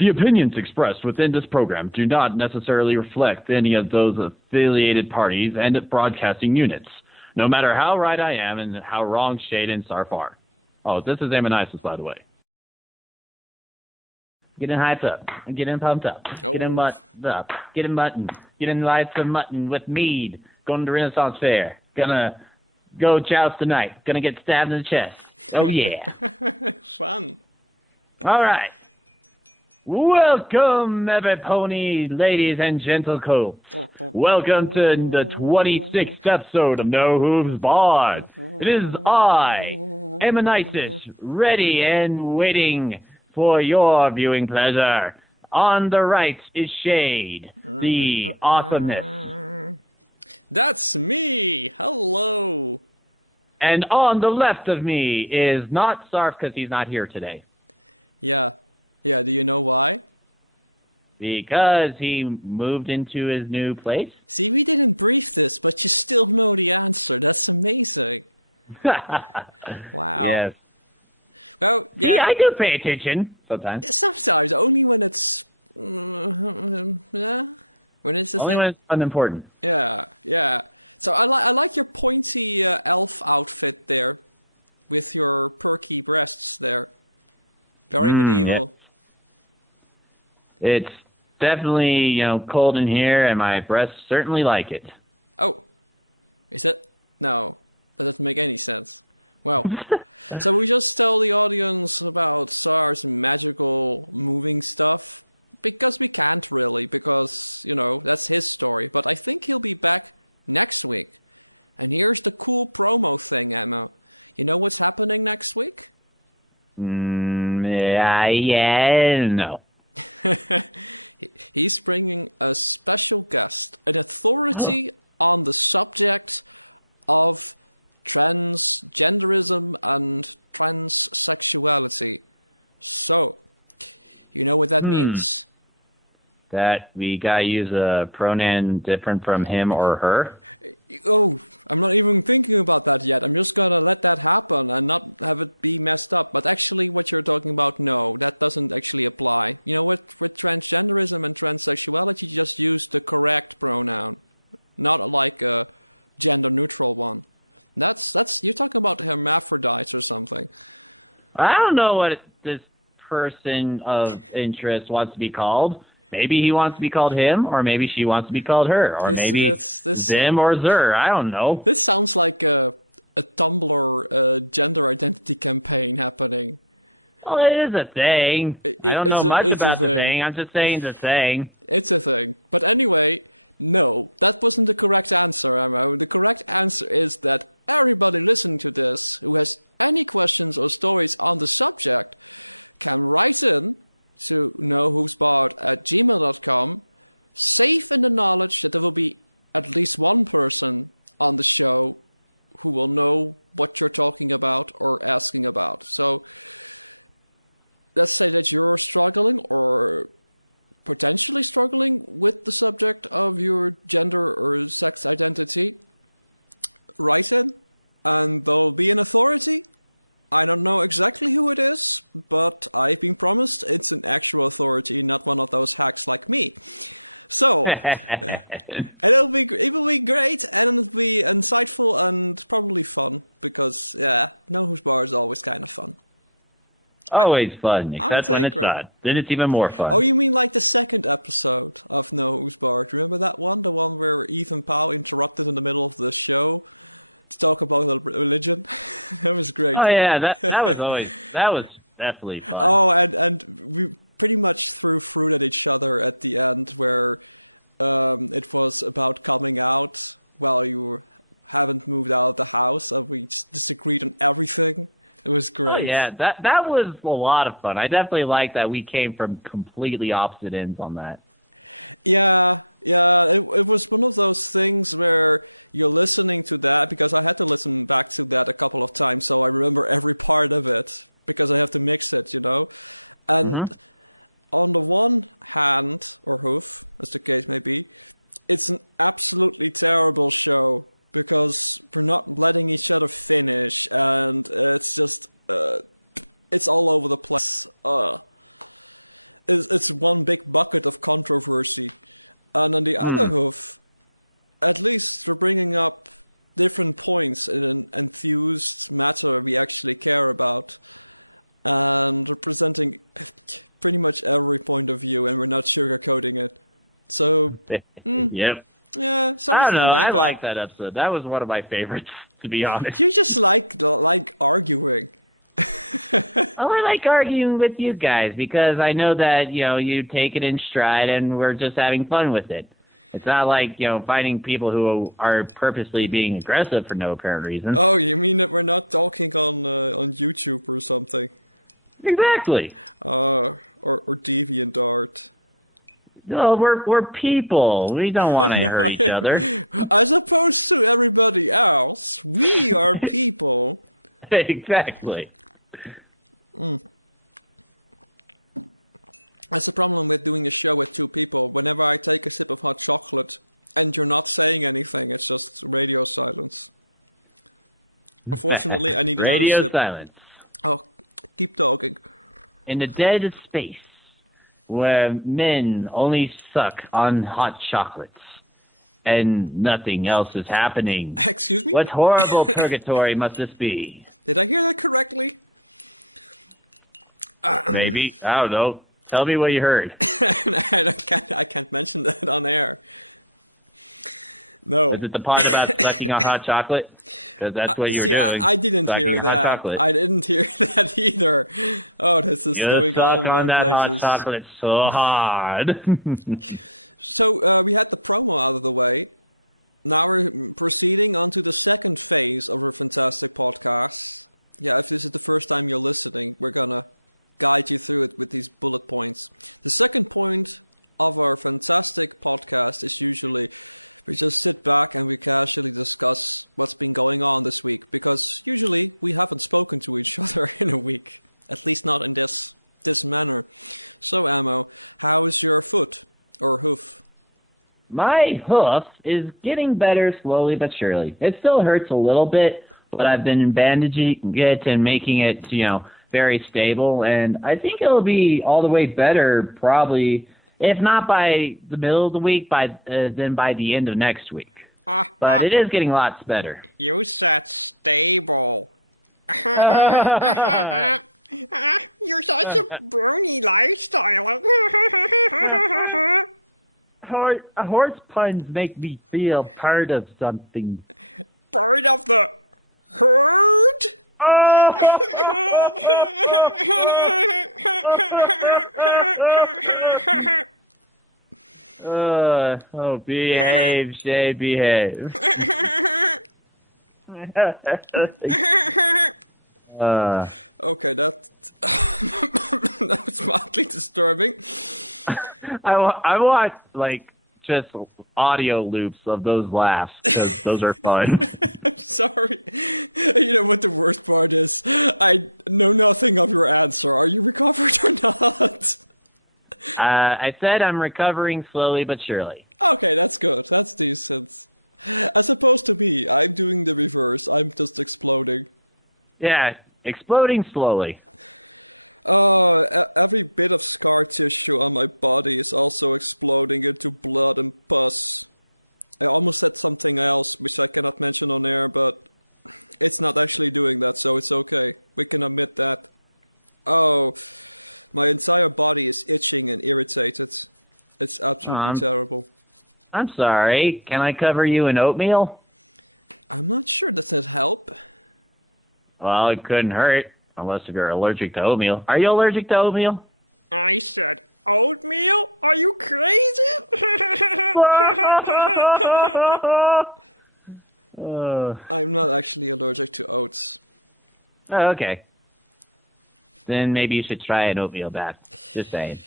The opinions expressed within this program do not necessarily reflect any of those affiliated parties and broadcasting units, no matter how right I am and how wrong Shade and Sarf are. Oh, this is Ammonisis, by the way. Getting hyped up. I'm getting pumped up. Oh. Getting buttoned up. Getting mutton. Getting lights of mutton with mead. Going to Renaissance Fair. Gonna go joust tonight. Gonna get stabbed in the chest. Oh, yeah. Fun. All right. Welcome, every pony, ladies and gentlefolk. Welcome to the 26th episode of No Hooves Barred. It is I, Ammonisis, ready and waiting for your viewing pleasure. On the right is Shade, the awesomeness. That's me. Hello. And on the left of me is not Sarf because he's not here today. Yeah, do you know why? Because he moved into his new place? See, we didn't brief this, but you still know the answer. That's amazing. Wow. Yes. Well, yeah. I do pay attention sometimes. Sometimes, only when it's... When it's the Only thing. when it's unimportant. Yeah. So I like your pointy elf outfit there, with your perky breasts there. Very medieval. Yeah. It's definitely, cold in here, and my breasts certainly like it. Oh. Is it? No. That doesn't make any sense. Well, so we just tell the audience about Sar's magical moving stuff. Because we can't really, because, that's his story. But I think he'll be back next week. And here's the cool promo thing, Emma. You know what's happening next week? Yeah, no. He's bringing a special guest, an authority on the subject of transgenderism and transsexuality. So, you know what that means? That we gotta use a pronoun different from him or her? Oh, I'm not even thinking about that yet. I'm just gonna let that happen and not have it be messed up. But actually, what you're talking about, no, that doesn't actually apply. You know what? With transgenderism and transsexuality, you just use the correct pronoun, not like a gender-neutral one. That's you're talking about hermaphrodites or something. I don't know what this person of interest wants to be called. Maybe he wants to be called him, or maybe she wants to be called her, or maybe them or zer. I don't know. This sounds like a Tumblr gender identity campaign happening. Well, it is a thing. I don't know much about the thing. I'm just saying the thing. It's a thing. But anyway, no, that wasn't the correct answer, Emma. The correct answer is that everybody listening to this who has any questions or stories on the subject can write in to knowwho'sbarred@gmail.com, safe in the knowledge that there will be at least one person on the show who will know what you're talking about or asking about. So, let's say that you're struggling or potentially struggling with the subject of your gender or sex identity. Write in, and there'll be an authority. I don't know exactly who it is, but I've been promised it's an actual authority, not one of those hacks like me. So, it will be great, and it'll be insightful and probably fun, because, Know Who's Bar is always kind of fun. Always fun, except when it's not. Then it's even more fun. Oh, you mean like the second episode of Know Who's Bar? Remember that one? The one where Ethan Powell interrupted in the middle of the show to talk about religion? That was great. Oh yeah, that was definitely fun. Oh, and we pretty much threw fruit at each other at the end, where it was about coming out while you haven't moved out of the house, and we just disagreed on everything. It was great. Oh yeah, that was a lot of fun. I definitely like that we came from completely opposite ends on that. Yeah, it was one of those things where you're listening to that, because I had to listen back to that a couple of times, so I remember every part of it, because I have to mix it, And on the one hand, or hoof, as the case may be, it's an absolutely terrible show, because we're not letting each other finish, and it's just, it's all over the place. it's one big bucket of controversy. And on the other hoof, at least we're bringing up different points in an enthused matter we actually care about, and representing pretty much every point of view, and we're not sugarcoating it. So, Yep. Yeah, so I don't know. I like that episode. That was one of my favorites, to be honest. You just like arguing. I like arguing with you guys because I know that, you take it in stride and we're just having fun with it. It's not like, finding people who are purposely being aggressive for no apparent reason. Oh, you mean that we're not talking on YouTube or something? Exactly. Or DeviantArt. No, we're people. We don't want to hurt each other. As opposed to everybody else, we are people. Exactly. That's the problem with doing a show with two people. Whenever I take a sip of hot chocolate and you're not saying anything, it's just radio silence. Unfortunately, I need another sip. Radio silence. Oh, keep talking. In the dead of space, where men only suck on hot chocolates, and nothing else is happening. Excuse me? What horrible purgatory must this be? Did I hear that correctly? Maybe. I don't know. Tell me what you heard. I can't mention that on air. No. Is it the part about sucking on hot chocolate? 'Cause that's what you were doing. I didn't hear that. I didn't hear that either. Oh, this is going all suck wrong on that places. hot chocolate so hard. So we had the promo out of the way. Now we're proceeding on to the second phase of our fantastic podcast. Yeah, if this is the first time you're listening, we're gonna guide you through it with these bullet points. The second point of our fantastic podcast is usually we just sit back and we casually discuss what's been going on this week, because usually we haven't spoken to each other in a week, at least not in this manner. So, Ammo, how is your foot or hoof? My hoof is getting better slowly but surely. It still hurts a little bit, but I've been bandaging it and making it, very stable, and I think it'll be all the way better probably, if not by the middle of the week, then by the end of next week. But it is getting lots better. You said stable. You're such a brony lifestyle. Horse puns make me feel part of something. Part of the herd? Behave, Shay, behave. Okay, that's mildly disturbing. I want just audio loops of those laughs, because those are fun. I'm sorry. You know what the worst part is? I know nothing of your answer. Are you recovered or not? I said I'm recovering slowly but surely. Okay, that's good. That's decent. As opposed to me, I'm doing the reverse. I'm just exploding. Yeah, exploding slowly. Oh, every bit of scar tissue on my body is also exploding into blood and pus. I almost said something else, which I cannot mention on air, but it's not actually doing that, so it's okay. We can admit that. Oh, my entire body is itching and irritated. It's absolutely terrible. I'm sorry. Can I cover you in oatmeal? I'm not sure. Does that help? Well, it couldn't hurt. Unless if you're allergic to oatmeal. Are you allergic to oatmeal? I said oatmeal? Are you crazy? I'm not actually allergic to oats. Oh, okay. Then maybe you should try an oatmeal bath. Just saying.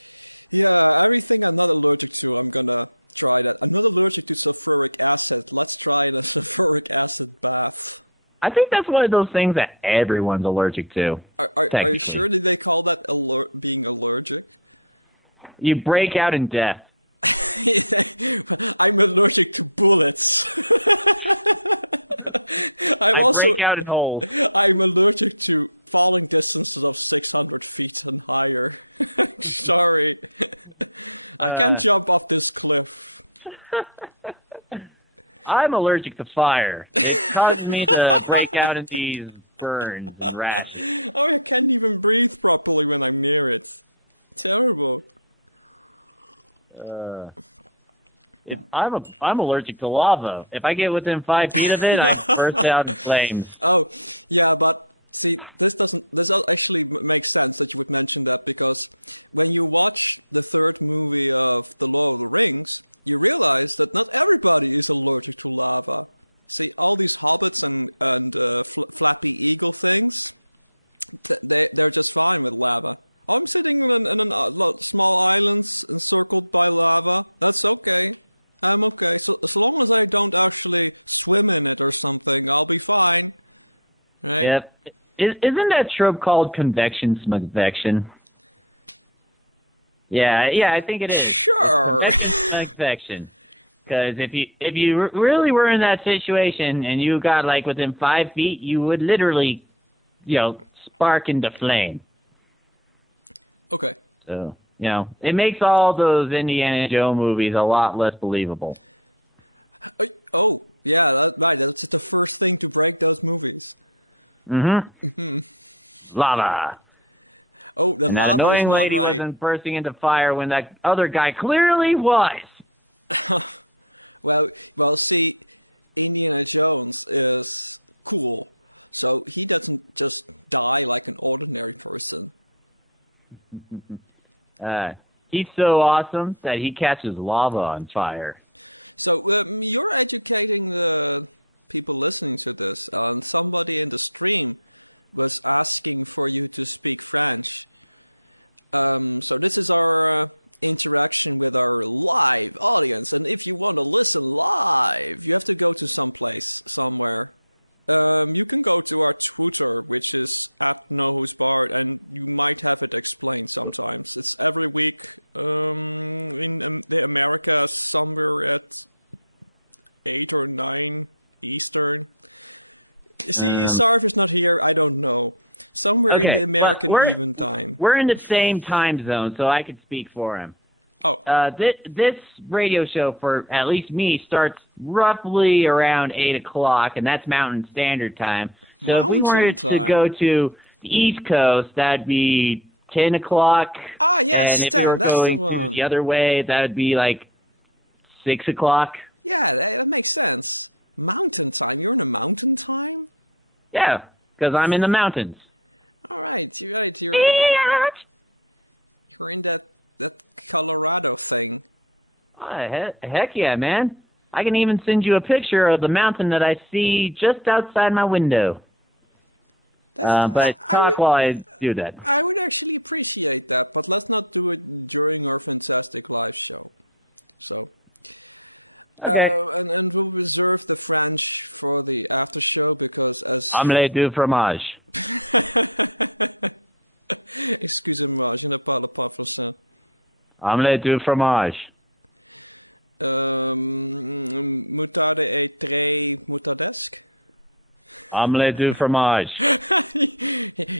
Yeah, everything I'm not allergic to, I'm gonna try that. I'm not allergic to sulfuric acid. Let's try the sulfuric acid bath. I think that's one of those things that everyone's allergic to. Are you sure? Did they call that being allergic? You break out in death. I'm allergic to bullets. I break out in holes. I'm allergic to falling distances of 600 feet and higher. Sorry. I can't jump off this cliff. I'm allergic to fire. It causes me to break out in these burns and rashes. Oh, I can't even breathe properly when I'm near it. Terrible. I'm allergic to lava. If I get within 5 feet of it, I burst out in flames. Oh, yeah, but see, this actually makes sense that you would mention that, because when you watch the third movie of The Lord of the Rings, you realize that not everybody is allergic to lava. See, all these hobbits and flappy eagle things, they're just fine with lava. I'm sitting in a small island encircled by lava. That's okay. I'm okay. So as long as I don't actually swim in it or something, I'll be fine. Right? Yep. Isn't that trope called convection smugvection? Yeah, I think it is. Sure. Convection. Because if you really were in that situation and you got like within 5 feet, you would literally, spark into flame. Okay. So, it makes all those Indiana Jones movies a lot less believable. Oh, yeah, right. That's the first thing to break those movies. Mm-hmm. Lava. Oh, the and that annoying lady wasn't bursting into fire when that other guy clearly was. Well, see, Indiana Jones is cool, so he doesn't just die like an ordinary person. He's so awesome that he catches lava on fire. So you're educating the people listening to this, and somebody in the stream was asking for you to speak French. So this is our interaction with our live audience, and if you want to listen live, you have to go to somewhere. You can go to our Twitter, which is @NoWho'sBard, and you might have it explained sometimes. It's every week in the Americas, somewhere at 8 or 9 Eastern. See, Sarf is not here, I don't know. Somewhere in the American even time. We're in the same time zone, so I could speak for him. Oh. This radio show, for at least me, starts roughly around 8 o'clock, and that's Mountain Standard Time. So if we wanted to go to the East Coast, that'd be 10 o'clock. Ah, yes, and if 10, we were that's going the one. to the other way, that would be like 6 o'clock. Yeah, that makes sense. Mountain time? You're in a mountain time? Yeah, because I'm in the mountains. All right, you're right. You're in that Colorado thing. Heck yeah, man. I can even send you a picture of the mountain that I see just outside my window. But talk while I do that. I would actually appreciate that, but let's not do it during our fantastic live show. So, okay. And we'll reserve the French for the after show because as... Omelette du fromage. Excusez-moi, je ne parle pas français. Omelette du fromage. Moutarde est très moutardesque. Omelette du fromage.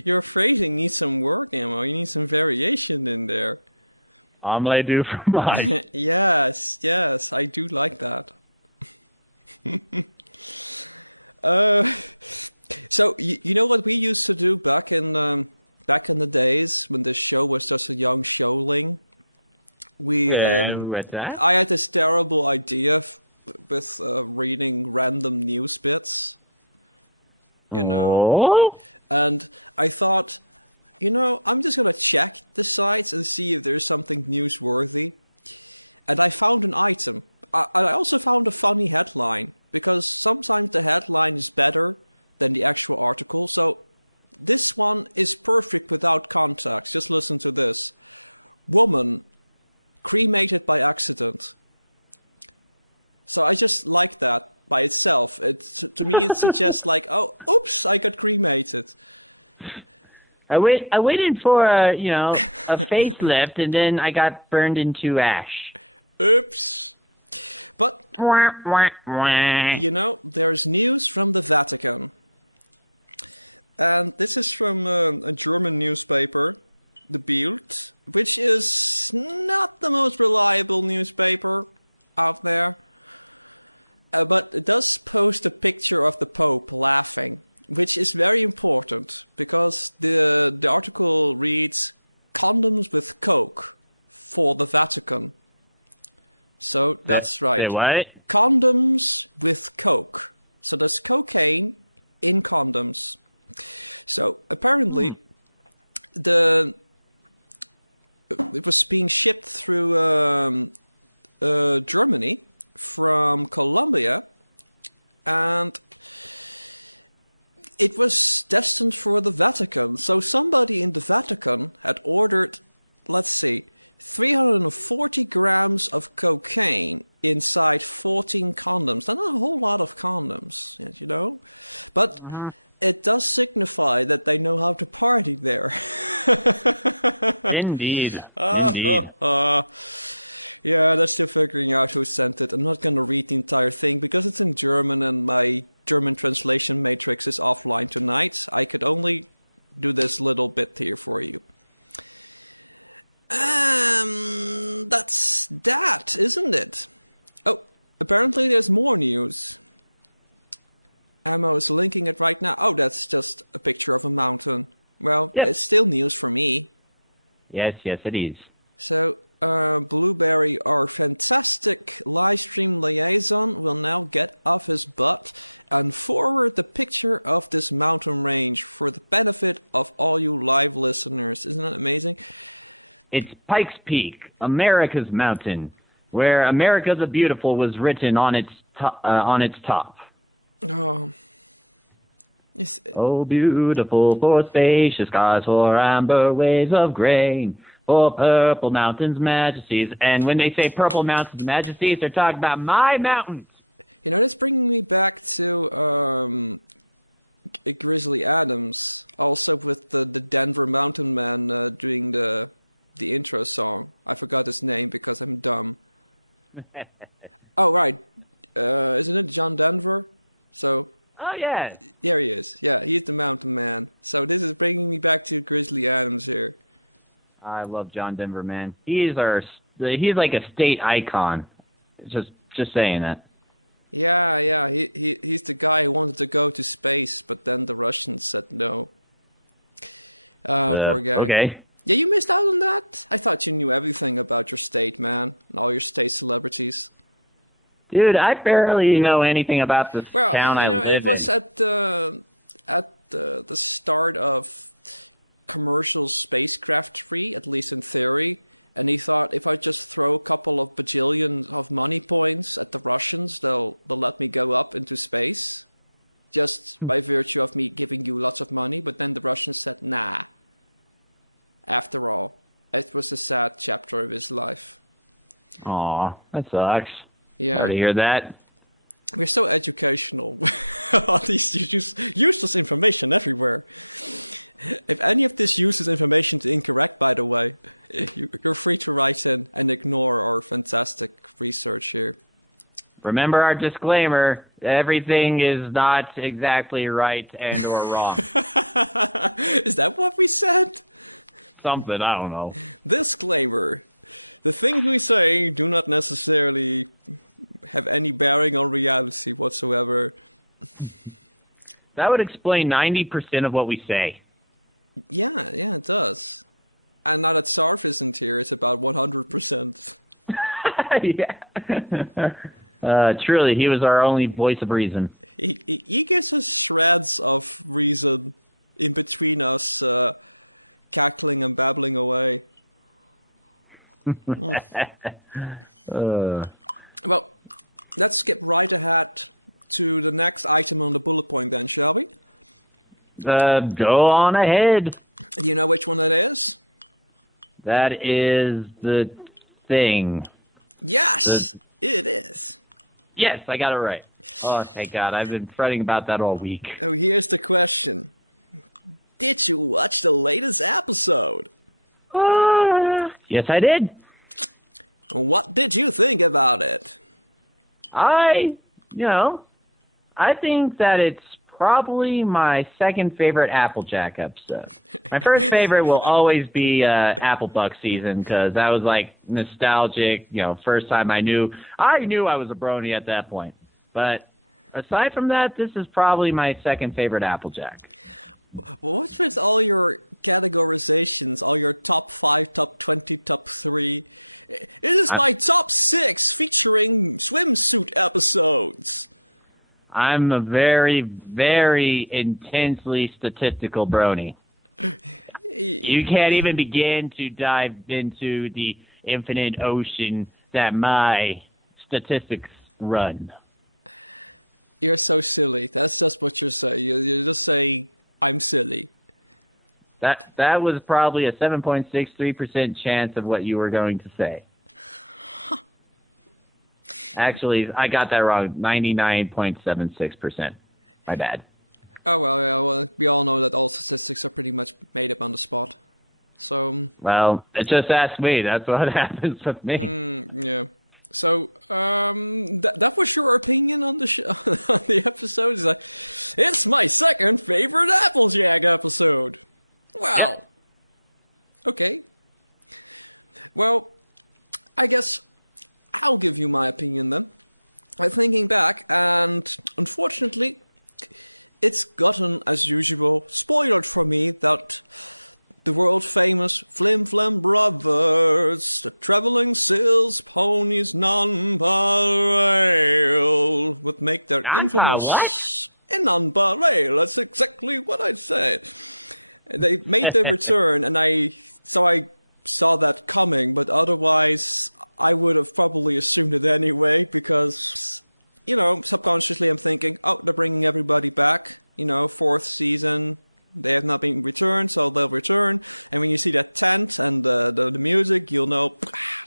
Your phrasing needs some work, Ammo. You need some variation in there. Omelette du fromage. Yes, I do like that. So you know what we used to do back in the days when the show was just a young showling. What's that? I had this terrible idea with reading random news bits. You know, and I thought, I'm just gonna check the sites and see if there's something newsworthy. And I found an item. I also found a funny headline because sometimes the headline is better than the actual article. So this one is perfect without context. Just listen to this. Woman cremated by accident. So I just like that by itself. To me it suggests like, oh, oops, I got cremated. I waited for a facelift and then I got burned into ash. Oops. But, you know, there's news from the Vatican. And this is from a German newspaper, the Bild, which is not the most reliable newspaper out there. But it does post a picture of the Pope laughing, which is very important, because the article reads, "Condoms with Coke for the Vatican." So that's right. Say what? Condoms with Coke. So there's cocaine in condoms. So apparently it was being shipped through Germany from Colombia, and it was destined for the Vatican. So somebody in the Vatican had ordered, let's see, 340 grams of cocaine inside 14 condoms. That's not a whole lot of condoms, you know? But it does signify that they know how to party there. Indeed. Indeed. Yeah, they're still figuring out who sent it. I'm not going to read the entire thing because it's in German and my German translation matrix is offline tonight. I could only do this little bit here for you. That's that, isn't it? Oh, apparently there's more news. Ammo is linking it right now. Oh, that's just a picture of a mountain. Well, Yep. It's still news for me. Yes, it is. So, Blueberry, our fantastic live stream liaison, will now get off his butt and forward the picture of this mountain range for the benefit of all you live listeners. Isn't that amazing? It's Pikes Peak, America's mountain, where "America the Beautiful" was written on its top. Oh. Oh, beautiful for spacious skies, for amber waves of grain, for purple mountains, majesties. And when they say purple mountains, majesties, they're talking about my mountains. You know, that's bringing me back to Grizzly Adams, also with the Denver Mountain Man doing the intro song. I forgot his name because I'm dumb. Oh, right. Isn't it John Denver? So... Oh, yeah. There he is. Yeah, he's the Mountain Man. So this is bringing me back to Grizzly Adams here. I love John Denver, man. He's like a state icon. Just saying that. Yeah. He's the guy who wanted to go to space, but then the Russians said no. Poor guy. Okay. Yeah, you missed out on that? I thought you knew everything about your state, man, and all your state celebrities. Dude, I barely know anything about this town I live in. It was at the start of commercial spacecraftry, at least in theory. And he thought if I just throw a couple of bajillion of money points at the Russians, they'll let me go up into space, just by virtue of me giving you lots of money. But then the Russians said, nah. After all, it was a sad chapter of his life. Aw, that sucks. Yeah. Sorry to hear that. We're so educational. All these useless information everywhere. If any of this uses information to incorrect, by the way, you're free to write in and ignore our fantastic research here. Remember our disclaimer. Everything is not exactly right and or wrong. Is that what we said? Something, I don't know. Disclaimer. The things we say do not necessarily have any bearing on reality whatsoever. That would explain 90% of what we say. Yeah, it does. And now that Sarf isn't here, it's about 100%. Yeah. Truly, he was our only voice of reason. He gives us shreds of reason in between us cackling and babbling away. Well, let's skip right ahead to the next item on the bullet point then, shall we? Go on ahead. Do you know which one that is? That is the thing. Yes, it is. Yes, I got it right. Oh, thank God. I've been fretting about that all week. Oh, here's the question. Did you watch the latest episode? Yes, I did. What did you think about it? I think that it's probably my second favorite Applejack episode. My first favorite will always be Applebuck season because that was like nostalgic. First time I knew I was a brony at that point. But aside from that, this is probably my second favorite Applejack. What's with all your categorizations, all your top 5, top 20, top 3? It is my top 6 featuring swimsuit episodes. I'm a very, very intensely statistical brony. You can't even begin to dive into the infinite ocean that my statistics run. You're so silly. That's just what you're saying. You just say, I'm silly. That was probably a 7.63% chance of what you were going to say. Actually, I got that wrong. 99.76%. My bad. Oh, well, yeah. Well, we all know that all statistics are pretty much made up on the spot. So. Well, just ask me. That's what happens with me. Yeah. So, that was your opinion on the on the episode? It's like, it's my second favorite Applejack episode. Well. Yep. Okay. Well, I guess I'll give you my opinion then. I'm thinking back, and unfortunately, it's gotten, as usual, spoiled for me that the world-famous Flim Flam Brothers, the traveling sales ponies non-par-rail, would make their infamous... What? Non-par-rail, that's exactly what I said. They made their return, and I saw that coming, but otherwise I would have probably assumed it anyway, because, subconsciously I'm thinking, oh, they're bringing everybody back, 4th season, they have not been returned, so they'll return, and when you see that tent and the music, you'll know,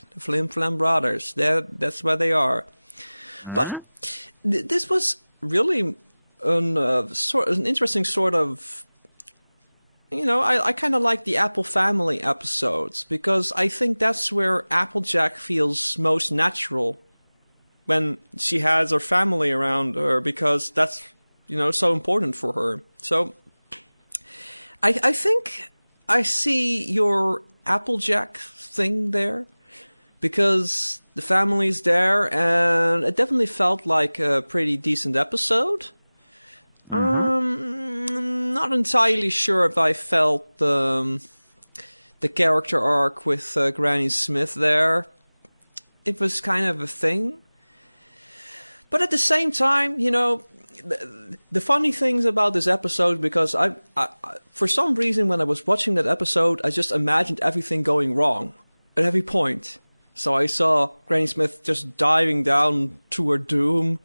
the Flim Flam Brothers, that's where they are. But this was really an interesting sort of... I kind of like the Apple Family episodes, because I think that's where Applejack feels most natural when she has her family around her, because that's, so important for her. So, I think I see your Applejack thing there, because the family's there, and it definitely felt like a pretty decent episode. Not entirely sure if I felt the character arc with Granny Smith there. It was kind of a thing. But at the same time, the funny things about this episode, because I for some reason when I was watching that episode, I just imagined everything going wrong at every point. So I saw Granny Smith just diving down to her doom,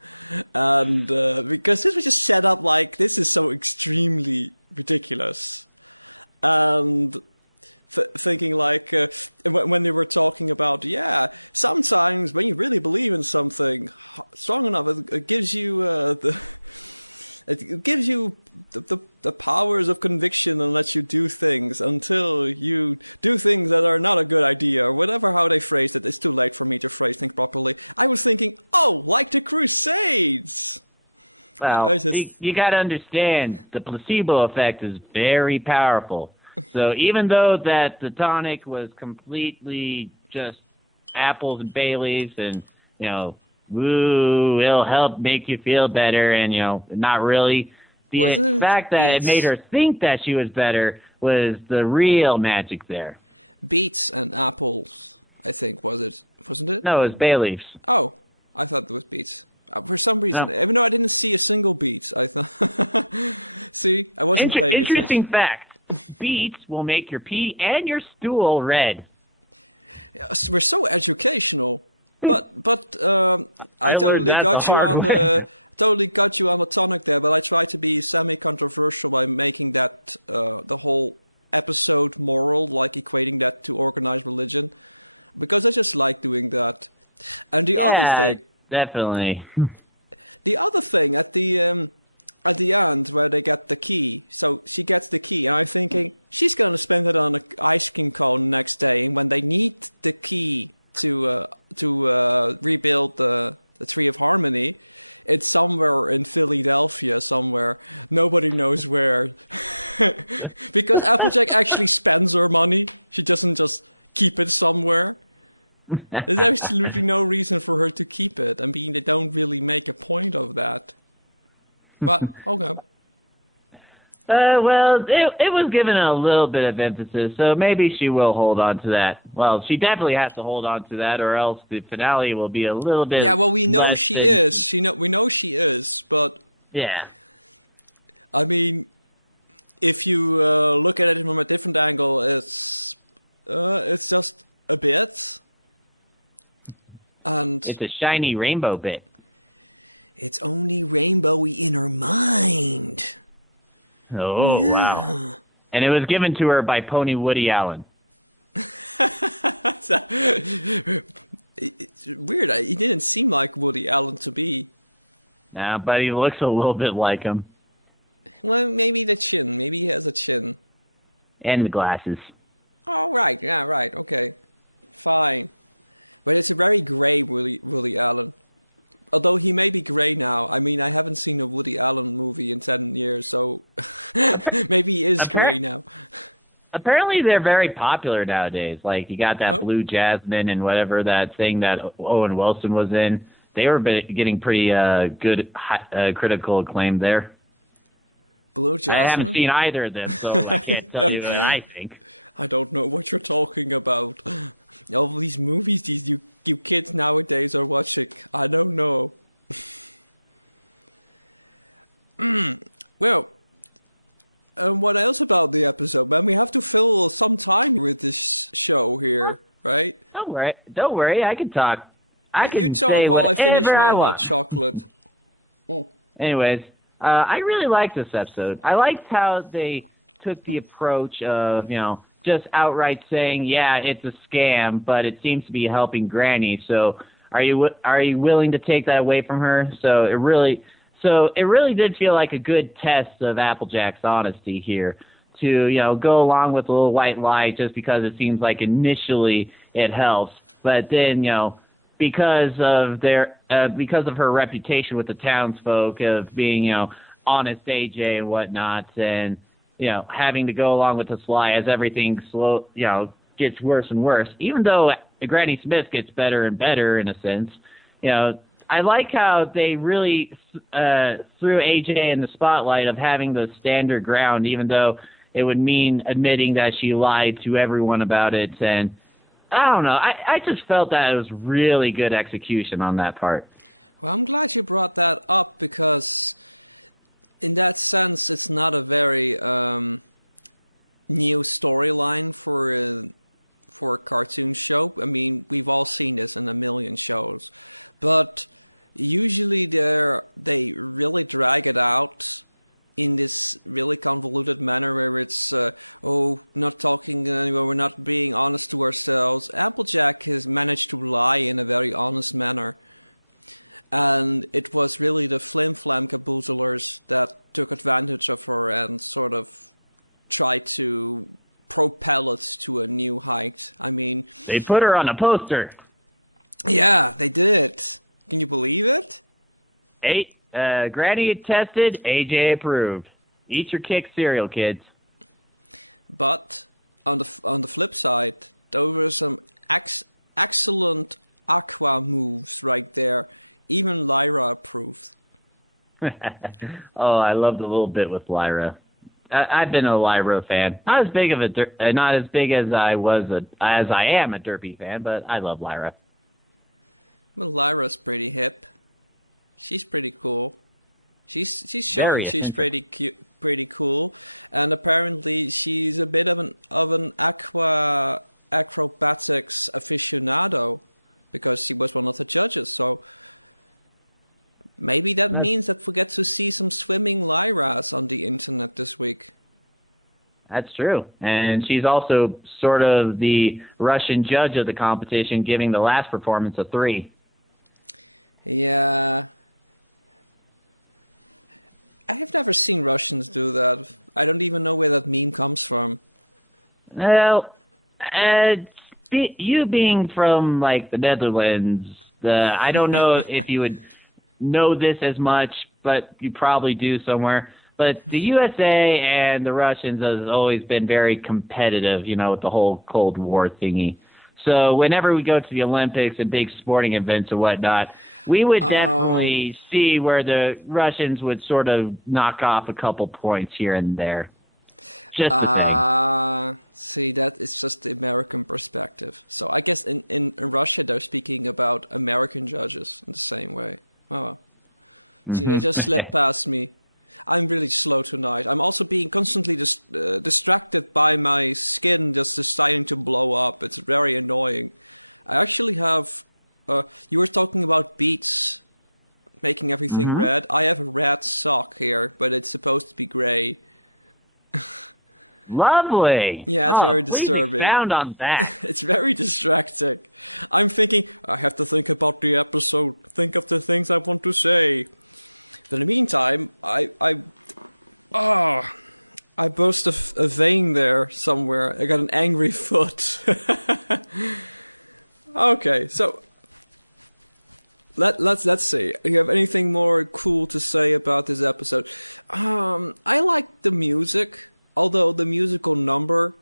and because this was just set up like, this is so extremely ridiculous. And thinking like, when they were talking about, sometimes when you really believe in something strong enough, it gives you It gives you the powers of conviction and lets you do things until you do things that are not a good idea, or whatever how they phrased it. It's too late for me to phrase things properly. I was thinking, like the Crusades! Well, you gotta understand, the placebo effect is very powerful. So even though that the tonic was completely just apples and Baileys and, woo, it'll help make you feel better, and, not really. The fact that it made her think that she was better was the real magic there. Beets and apples, I think, wasn't it? No, it was bay leaves. Oh, I thought it was beets. For some reason, even though I didn't see a single beet, I thought... See, I wasn't paying attention. Interesting fact. Beets will make your pee and your stool red. Yes, we're so educational. But I totally got you on the tonic there, but I tried to be semi-controversial by making that the whole episode moral, like equating that to organized religion, because I just like doing that. And the other thing, definitely. The other thing at the end where they get the key, so she gets the key, and I'm thinking she's gonna spend it on an ice cream cone next day, and when they need the key to rebuild the the Tree of Harmony. It's somewhere in Philadelphia, somewhere. Nobody knows where. Because Applejack actually spends her money. She doesn't just keep it somewhere. There's absolutely no reason for her to keep it. I mean, they don't really make a point of that. But, okay. Well, it was given a little bit of emphasis, so maybe she will hold on to that. Well, she definitely has to hold on to that, or else the finale will be a little bit. Yeah, well, we know she is. We know she is, but yeah. I mean, if you look at it from a different angle, it's just a bit, and it's a shiny rainbow bit. It's only rainbowy in her mind. Oh, yeah. Wow. And it was given to her by Pony Woody Allen. It's weird. He didn't seem like Woody Allen to be. Nah, but he looks a little bit like him. Well, maybe the chin. Maybe he has a chin. And the glasses. Oh, right. Yeah, right. Okay. Fine. But it's a very grey Woody Allen. Although he may be grey now. I mean, I haven't seen a Woody Allen movie in 10 years, so maybe he is grey now. Apparently they're very popular nowadays. Like, you got that Blue Jasmine and whatever that thing that Owen Wilson was in. They were getting pretty good critical acclaim there. Blue Jasmine? I haven't seen either of them, so I can't tell you what I think. I don't know what you're talking about. All these movies you kids nowadays are watching. I don't know. Well, what else about the episode, man? We have to fill some time with this show here, right? Don't worry. I can talk. I can you talk say while I finish my hot want. chocolate. Anyways, I really liked this episode. I liked how they took the approach of, just outright saying, yeah, it's a scam, but it seems to be helping Granny. So are you willing to take that away from her? So it really did feel like a good test of Applejack's honesty here to, go along with a little white lie just because it seems like initially it helps. But then, because of her reputation with the townsfolk of being, honest AJ and whatnot, and having to go along with this lie as everything gets worse and worse. Even though Granny Smith gets better and better in a sense, I like how they really threw AJ in the spotlight of having the standard ground, even though it would mean admitting that she lied to everyone about it. And I don't know, I just felt that it was really good execution on that part. Well, I'm glad you brought that up because in that sense, it's not a very new storyline for a cartoon show. I mean, we've all seen this in a million shows, but usually they really drag it out in this really convoluted manner where it's not talking anymore, we're not being honest to ourselves. Applejack has managed to lie in a very honest manner. And it was really the flim-flam caboozlers that took advantage of her and sort of tried to propel it to a new height. I mean, they put her on a poster. Yeah, they did. Can you believe it? Granny tested, AJ approved. Eat your kick cereal, kids. But on the flip side, there were some excellent aqua moves right there. Even Lyra approved. Oh, I loved a little bit with Lyra. I've been a Lyra fan. Not as big as I am a Derpy fan, but I love Lyra. Well, Lyra's pretty hip. She's pretty cool. She's showing she's pretty cute, pretty cool, and apparently she's a bit of an acrobatics aficionado because she was one of the judges. So maybe that means that we get to see some swimming Lyras on the internet this week. That's true. And she's also sort of the Russian judge of the competition, giving the last performance a 3. Yeah. I have never seen Russians do that. I don't even know where that meme comes from. Well, you being from, like, the Netherlands, I don't know if you would know this as much, but you probably do somewhere. But the USA and the Russians has always been very competitive, with the whole Cold War thingy. So whenever we go to the Olympics and big sporting events and whatnot, we would definitely see where the Russians would sort of knock off a couple points here and there. Just the thing. See, that is just the American perspective. So I guess in Russia they're speaking about American judges in the same way. Oh well. See, they just slipped past me. I'm really slow tonight. I'm also being constantly distracted by my skin just deciding to blow up. It's very annoying. I actually have... you were talking about beets making everything red. I have a red sock here, but it's supposed to be gray. Lovely. Yeah, it's very disturbing. Please expound on that. It's very distracting. I'm thinking, I have to think about the episode, think of the things I want to say. In the meantime, I burst a vein there somewhere. I got an angry foot. Okay, so let's see. Do you have anything more cool to say about this episode? I like the music, although the musical number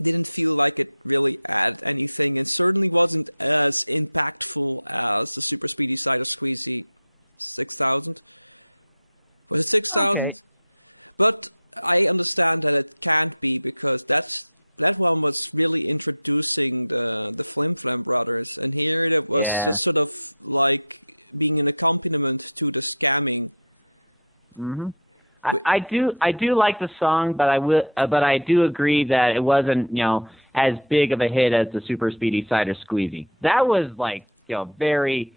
didn't feel like it really added anything, and certainly wasn't as impactful as the Super Speedy Cider Squeezy 6000. Was it 6000? Okay. But I understand that it can't be, because that one was really introducing the Flim Flam brothers, and here it was just sort of like being an accompaniment to the scamming. Mm-hmm. I do like the song, but I do agree that it wasn't as big of a hit as the Super Speedy Cider Squeezy. That was like very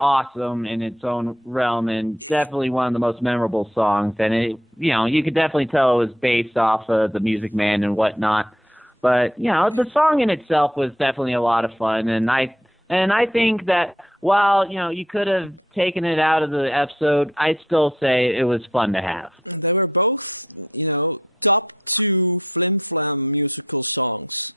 awesome in its own realm, and definitely one of the most memorable songs. And it, you could definitely tell it was based off of the Music Man and whatnot. But the song in itself was definitely a lot of fun, and I think that while you could have taken it out of the episode, I'd still say it was fun to have. They were both top 2 Flim Flam musical songs.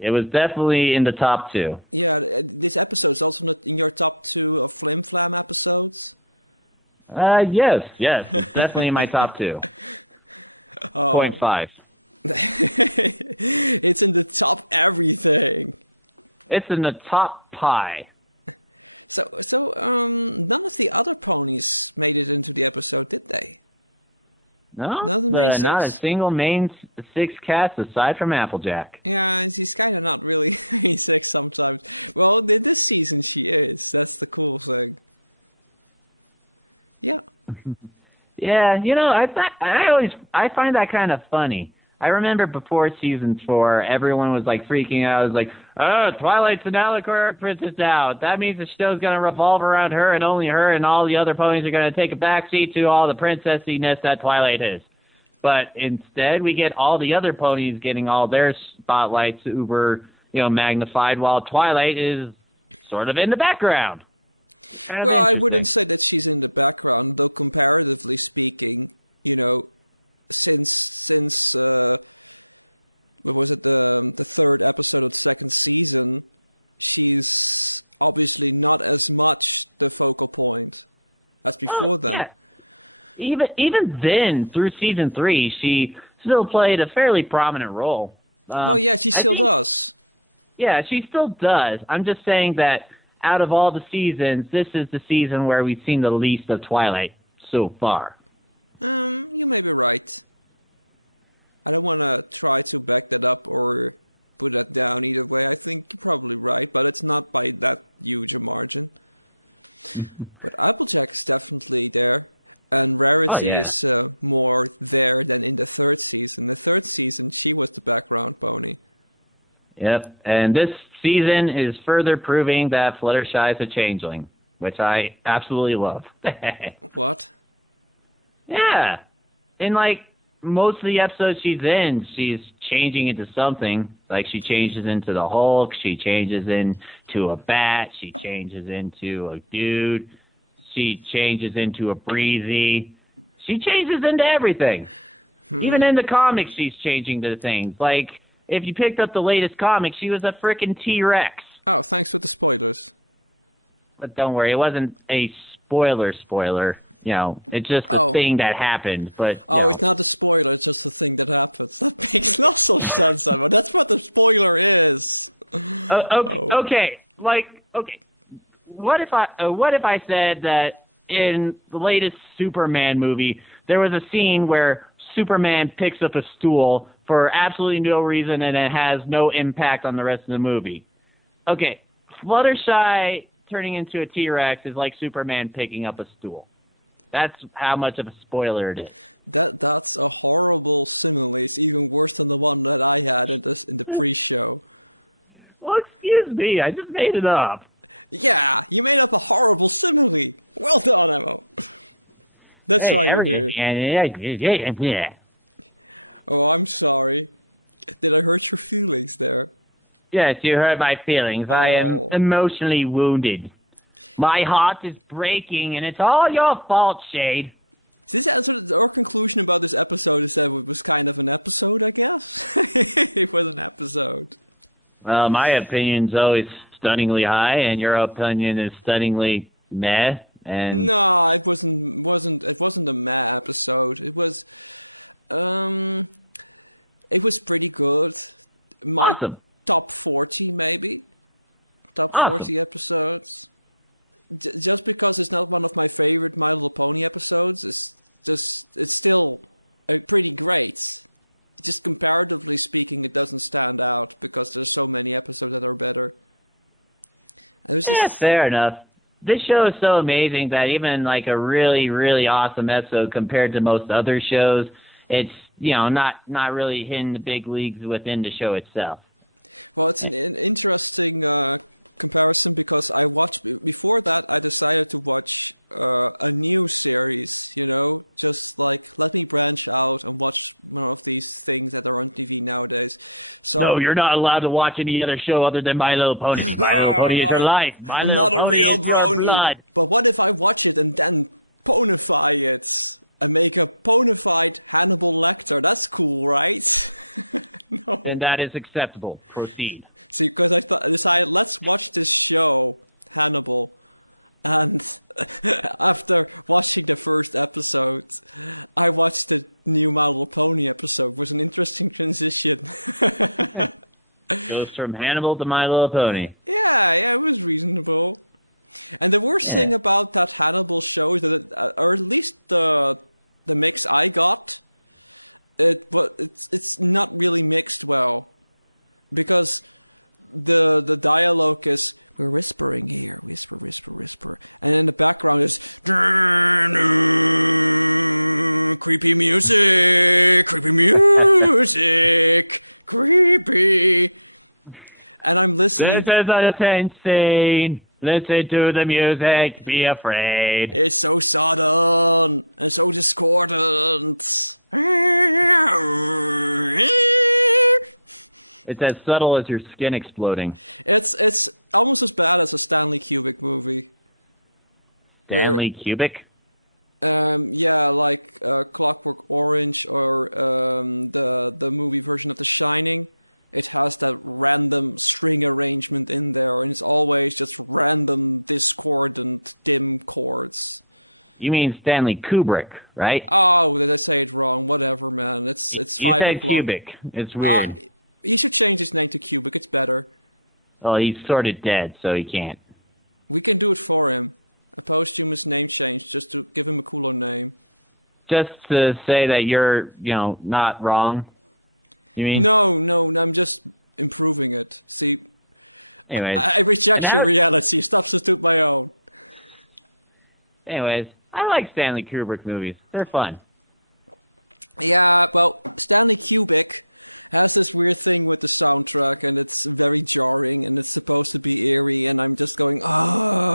It was definitely in the top 2. Yeah, this episode is also not in your top 2 of Flim Flam episodes? Yes, it's definitely in my top 2. 0.5. It's in the top everything. It's in the top pie. So none of the other ponies made it into the episode, did they? No, not a single main 6 cast aside from Applejack. Yeah, he's kind of not really main 6 sometimes. Well, this season she is. That's the cool thing. Yeah. Yeah, I find that kind of funny. I remember before season 4, everyone was like freaking out. It was like, oh, Twilight's an Alicorn princess now. That means the show's going to revolve around her, and only her, and all the other ponies are going to take a backseat to all the princessiness that Twilight is. But instead, we get all the other ponies getting all their spotlights uber, magnified, while Twilight is sort of in the background. Well, I wouldn't say that she's in the background, though comparatively speaking, since what was it, the 3rd episode of the 2nd season, she's obviously not as much the focal point as before then. Yeah. Even then, through season 3, she still played a fairly prominent role. She still does. Yeah, she still does. I'm just saying that out of all the seasons, this is the season where we've seen the least of Twilight so far. You may be right. I don't want to try to back that up or put that down either way. I think you're probably right, but it's not by that huge a margin. But Applejack is definitely there, and Rarity is more there than in the 3rd season. The 3rd season, she was the background pony. Yep, and this season is further proving that Fluttershy is a changeling, which I absolutely love. What? Yeah. In, most of the episodes she's in, she's changing into something. Like, she changes into the Hulk, she changes into a bat, she changes into a dude, she changes into a breezy. She changes into everything. Even in the comics, she's changing to things. Like, if you picked up the latest comic, she was a frickin' T-Rex. Oh, thanks for the spoilers. But don't worry, it wasn't a spoiler. You know, it's just a thing that happened. But it's not a spoiler, it's just a thing that happens. That makes lots of sense, Emma. That's what the spoiler is. Okay. What if I said that in the latest Superman movie, there was a scene where Superman picks up a stool for absolutely no reason and it has no impact on the rest of the movie. Okay, Fluttershy turning into a T-Rex is like Superman picking up a stool. That's how much of a spoiler it is. That's a horrible simile. It's even worse than the one that I had in the pre-show. Well, excuse me, I just made it up. Yeah, you made up a horrible simile. Well done, Emma. That's why you're here. Yeah. Oh, I'm sorry. Did I hurt your feelings there? Yes, you hurt my feelings. I am emotionally wounded. My heart is breaking, and it's all your fault, Shade. This answer, our conclusion about this episode is that it was kind of an episode, I guess? It was an episode. Well, my opinion's always stunningly high, and your opinion is stunningly meh. And no, it wasn't a meh episode. It was pretty good. Awesome. Top 40 maybe. Top 40 episodes. Just because it's not one of my favorite My Little Pony episodes, it's still pretty great. Just comparatively speaking, it doesn't stand out because there's so many episodes that are better. Fair enough. This show is so amazing that even like a really, really awesome episode compared to most other shows, it's, you know, not really hitting the big leagues within the show itself. Well, it's an interesting comparison because I watched before that. I decided to watch a new series. You know, just like let me branch out and watch one of these things that are on TV nowadays. So no, you're not allowed to watch any other show other than My Little Pony. My Little Pony is your life. My Little not a Pony real is your brony. blood. But what if I watch it and then ponify it and make a ponified Hannibal Lecter? That's cool, right? No. And that is acceptable. Proceed. See, because I decided, let's watch this show, Hannibal. And after watching the first episode, I watched the new My Little Pony episode. It was an interesting transition. Goes from Hannibal to My Little Pony. Yeah, it was reasonable. And the worst thing about that Hannibal show is that, or at least the mix I got, it's not really mixed well, because the dialogue is, we're whispering here, whisper, whisper, whisper, and in the background is creepy music, creepy, and I'm listening. This is a tense scene. Listen to the music, be afraid. It's so sudden and so discordant. It's as subtle as your skin exploding. It's almost as bad as a Stanley Kubrick movie. Stanley Kubrick? Yeah, like Clockwork Orange or the movie version of The Shining. It has that random string arrangement in there, and it's always just random discordant dim chords. You mean Stanley Kubrick, right? Oh, did I say it wrong? Whatever, man. It's 5 o'clock. You said Kubrick. It's weird. He should change his name to Kubrick. It's better. Well, he's sort of dead, so he can't. We can do it for him. A posthumous name change, just to give him a cooler name. Just to say that you're, not wrong. You mean? No, I'm just improving it. See, anyways, I reject your reality. Substitute my own. Anyways, I like Stanley Kubrick movies. They're fun. Yeah, well, Stanley Kubrick has this weird thing with the soundtrack, and it's very jarring, and it's supposed to be eerie, and I'm just going,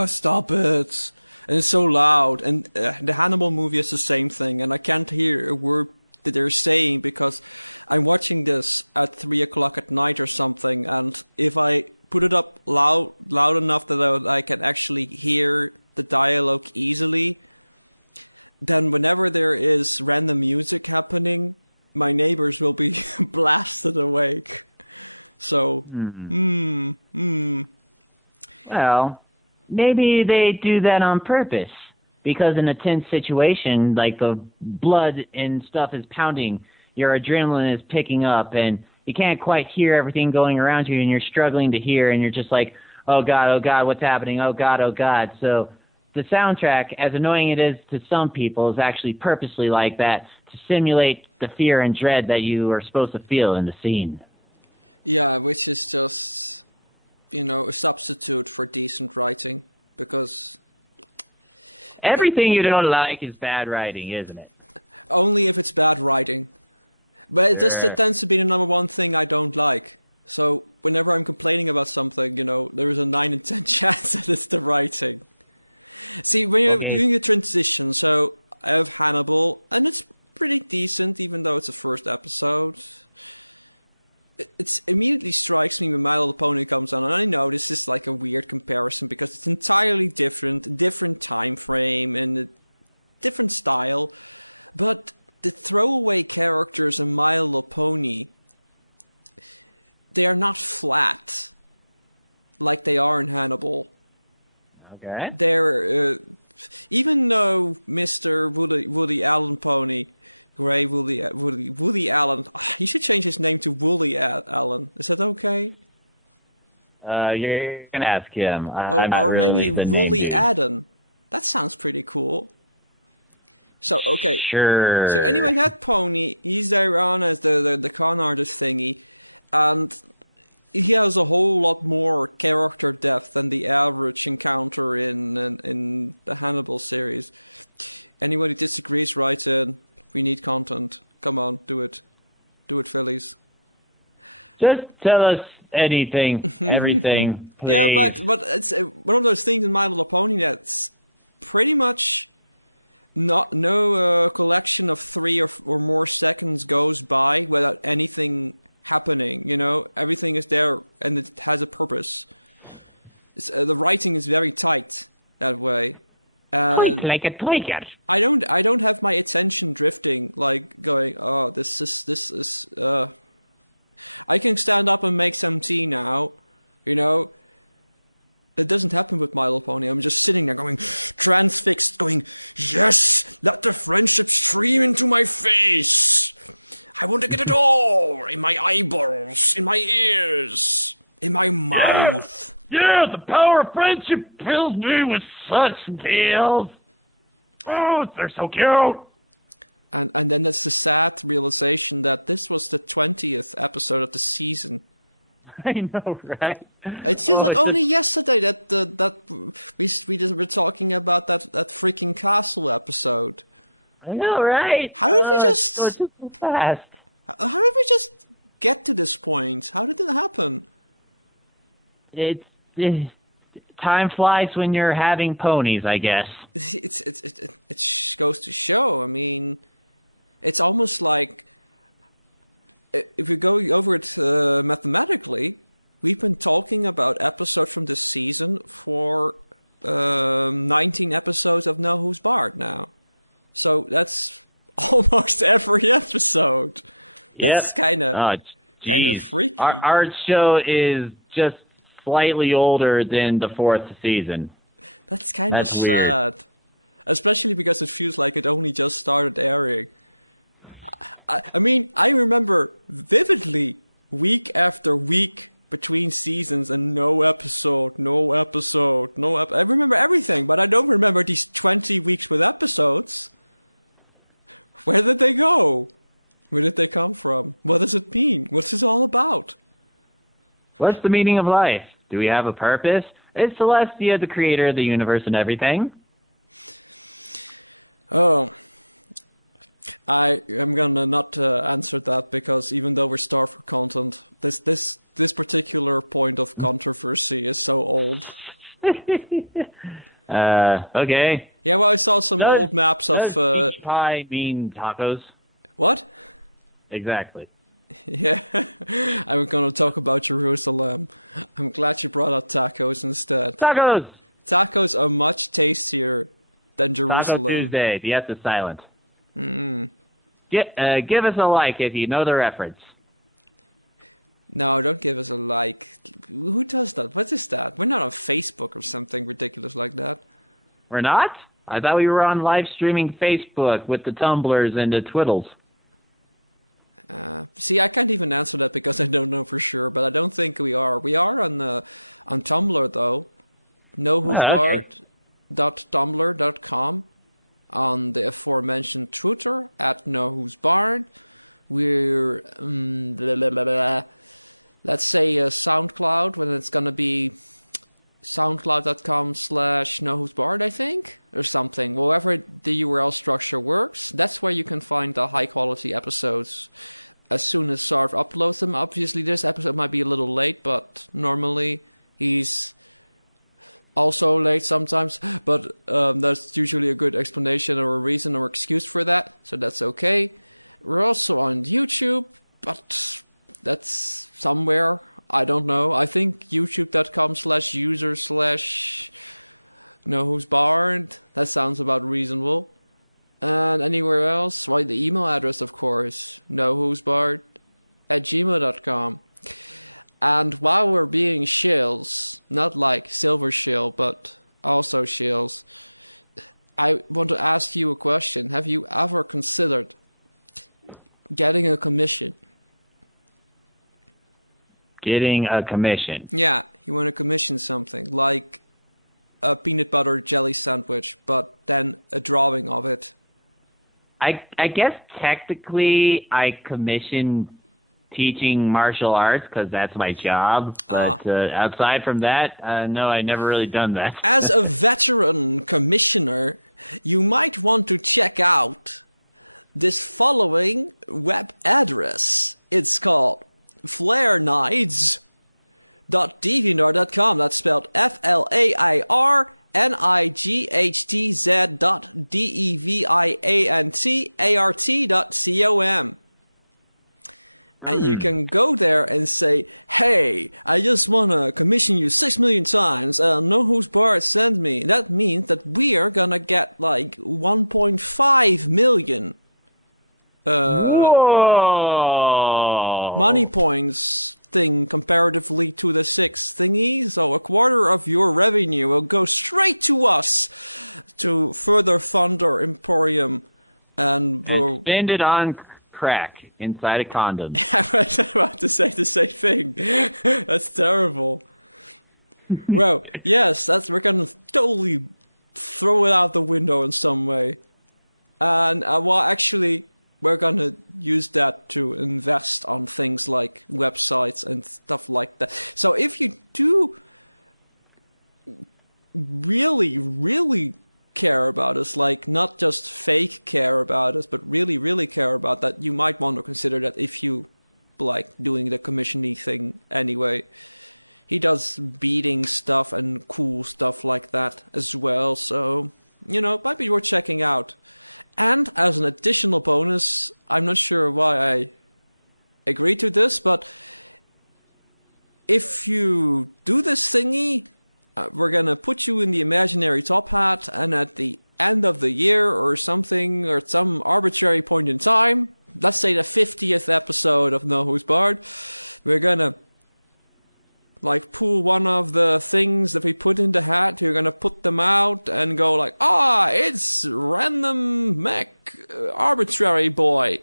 stop it. And it's so loud. And the Hannibal movie is the same thing, and I can't hear a word that they're saying because I'm watching this at 3 o'clock at night or something, and if I put it up loud enough that I can actually hear the dialogue easily, then whenever there is random music happening, my neighbors will be blasted awake. So, Well, maybe they do that on purpose. Because in a tense situation, like the blood and stuff is pounding, your adrenaline is picking up, and you can't quite hear everything going around you, and you're struggling to hear, and you're just like, oh God, what's happening? Oh God. So the soundtrack, as annoying it is to some people, is actually purposely like that to simulate the fear and dread that you are supposed to feel in the scene. Yeah, which is just, a substitute for decent writing, because... Everything you don't like is bad writing, isn't it? Only if it's bad writing. But it just Sure. tends to be the number one thing I don't like. So whenever I'm complaining about something, there is a 9 in 10 chance that it's the writing. See, when you're doing a transition, so I have Hannibal, and it's pretty decent, even though it's the first episode. It immediately strikes me when My Little Pony comes on, and I know this is like a weird comparison because it's entirely different time frame and a different style, but the throwaway characters in My Little Pony, they are not flat like they are in Hannibal. Okay. They're even though Mr. Woody Allen Pony. Ray Woody Allen. He should change his name to Woolly Allen. Is that okay? You're gonna ask him. I'm not or really maybe the name Woolly dude. Adam. That sounds pretty cool. So okay. Sure. So anyway, that pony, he's there on as the con artist thingy, and he has a whole lot more character depth than the average encounter in the Hannibal series. Anybody disagrees, write in. We need content. Come on, do it. Do it, Phillies. Just tell us anything, everything, please. Yeah, but it's one of those things in My Little Pony that's pretty much no collection of 3 or more seconds goes by without anything happening. Everything is there and it has a purpose. The writing is very tight that way. Tweak like a tweaker. I don't have my attention drifting, like going, oh, this is, I can stand up and make some tea now, It doesn't happen with My Little Pony. I'm just sitting there going, transfixed, going, yes, let the friendship stream into my face. I want to get it all, in my eyeballs, in my ears, in my mouth. Yeah, the power of friendship fills me with such feels. Oh, they're so cute. And then there's the sad realization that this was the 20th episode of the season. I know, right? It feels like only yesterday that we just were talking about that freaking castle episode. I know, right? How did we just It's just so fast. How did we just get to this point? How did it happen? It's time flies when you're having ponies, I guess. It goes to show. I mean, it's almost like if we go over it mathematically, we've been talking about episodes from this season for 19 episodes of Know Who's Bard now. So that's almost every episode. That's kind of freaky. Our show is just slightly older than the 4th season. That's kind of sad. Weird. Especially because it feels like it only just started airing. I mean, I remember vividly week after week between seasons and no episode. I remember everything, but I don't remember these 20 weeks with episodes. Where did they go? Where did they come from? What does it mean? What's this all about? What's the meaning of life? Do we have a purpose? Is Celestia the creator of the universe and everything? Oh, I am gonna not answer that because even though we're starved for content, this particular point of controversy is so old. Okay. Yeah, well, I saw some old maps of. Does peach pie mean tacos? What? Exactly. Yeah, I'm gonna talk about Jerusalem. I'm glad you brought up tacos instead. Tacos! Tacos are much tastier than Jerusalem. Taco Tuesday. The S is silent. Mm. Give us a like if you know the reference. No, don't give us a like. Who does that? What is that? We're not on Facebook or something ridiculous like that. We're not? I thought we were on live streaming Facebook with the Tumblrs and the Twiddles. See, I can't even answer that because I don't know for sure, but I don't think we are. We are on Tumblr though. nohoosebard.tumblr.com, on the aforementioned Twitter at nohoosebard. We're let's say SoundCloud, when it's gonna be soundcloud.com/nohoosebard, I think, or something. However the URL structure works, that's where you can find the high quality episodes as soon as Sarf uploads them. Obviously this episode might be a little late, but normally he's also late sometimes, but that's usually a good explanation or a reason or excuse for that, so that's okay. We're also on YouTube, but that's somewhere, I don't know. I think youtube.com/user/nohoosebard. That sounds about reasonable. And anywhere else, why, the email address, of course, nohoosebard@gmail.com. And while we're being shills, not like silver shill, but also shills, I want to ask you a question. Have you ever considered getting a commission? Getting a commission? Yeah, you want to commission something, like a peanut butter jelly sandwich, but then a drawing of it. I guess technically I commission teaching martial arts because that's my job. But outside from that, no, I never really done that. As a veteran commissioner, you might want to check out this following web address. It's called flairnights.deviantart.com. That's spelled FLAIRNIGHTZ.DEVIANTART.com. And you can go there and say, hey, I just want to commission you 6 million times. Know whose bar sent me. That means that we are going to get like 1.5 million Whoa! money points thing comparatively to the 6 thingy. So a quarter of your revenue will go straight to us to further fund our emporium. And spend it on crack inside a condom. I was about to say the same thing. That's terrible. Well, yes, we're gonna totally throw it out the window in some way. And well, actually, we're gonna use that to invest on things like websites and stuff like that. So if you do really, really care about us, like not just fake care about us, but really, really care about that, you might want to consider that if you like doing the commissiony thing anyway. He does beating stuff and cool stuff like that as well, so, you know, it might be worth checking out. And as an additional bonus, I'm not sure why I agreed to this, but if you do this thingy, we're gonna put you in the imaginary top hat, and at the end of the year or something, or at some arbitrary point in time, let's say the 50th episode of Know Who's Bard, we're gonna like pull one of the things that we put in the hat, you're gonna put them out and go like, it's Random Mech Arbitrary Boy,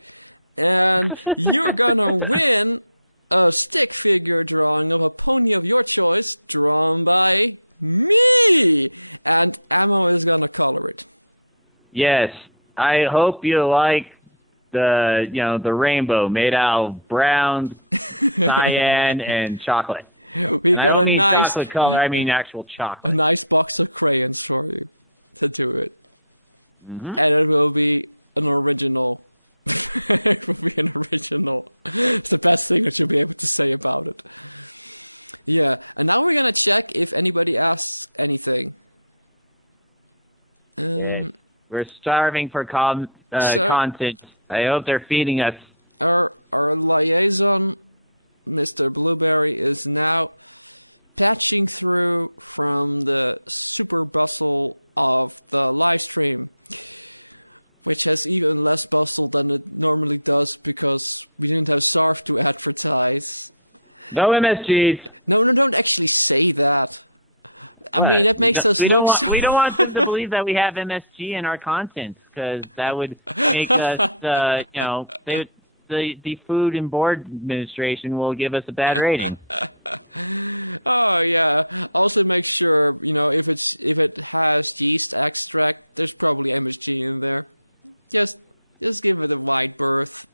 and you're gonna win a stick figure drawing of a pony of your choice, drawn by me, and Ammo is gonna color it. Yes, I hope you like the rainbow made out of brown, cayenne, and chocolate. We got a nice chocolate color. I mean actual chocolate. A nice box of crayons for you to do it, and it will be an original. It will be an original. It's the best thing that you'll be able to say about it. Yeah, and now we're gonna check if anybody asks anything. Yeah, we're starving for content. I hope they're feeding us. Our liaison, Mr. Blueberry, is now patching through from the super bustle of the live stream, which has even less bustle than it normally does because we didn't have Sarf to advertise. No MSGs. No, don't actually say that. I mean, that makes us look so... We don't want them to believe that we have MSG in our content, because that would make us, the Food and Board Administration will give us a bad rating. Oh yeah. Also make sure, if it has yeast extract, there's probably MSG in there. Just give it a wide berth.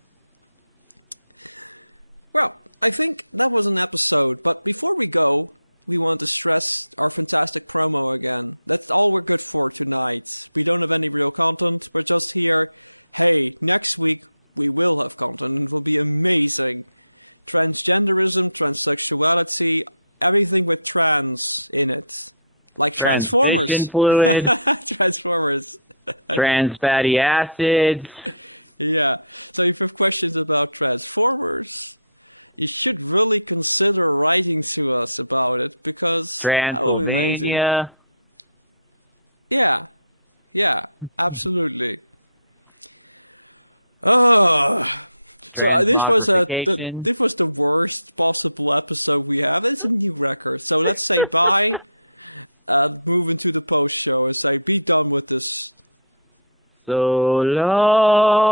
Well, I think that was an episode, but before we go, we want to stress our fantastic promo again. That's all we're good for tonight. We don't have any real content. We're just here. Hey, next week we will have content and it will be amazing. Transgenderism, transsexuality, everything with trans in it. Like Transformers. Transition fluid. Transformers. Trans fatty acids. Yeah. So if you have questions about Transformers, you should really consider writing to us about it, because Transylvania. Yeah, absolutely. Oh, so this was the worst possible episode we have. It's a new record. So let's say bye, and move into the post show and say be done with this. So long.